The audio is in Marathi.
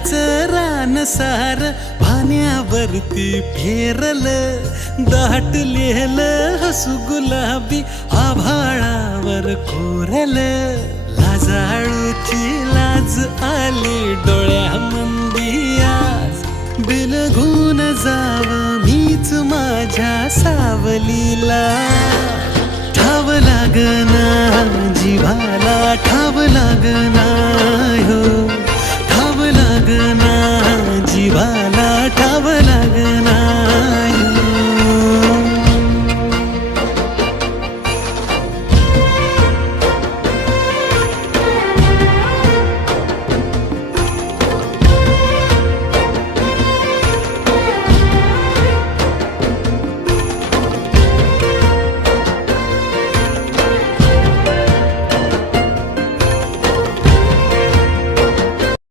फुलाच रान सार पाण्यावरती फेरल, दाटलेलं हसू गुलाबी आभाळावर कोरल. लाजाळूची लाज आली डोळ्यामंदी आज, बिलगून जाव मीच माझ्या सावलीला. ठाव लागना जिव्हाला ठाव लागना हो.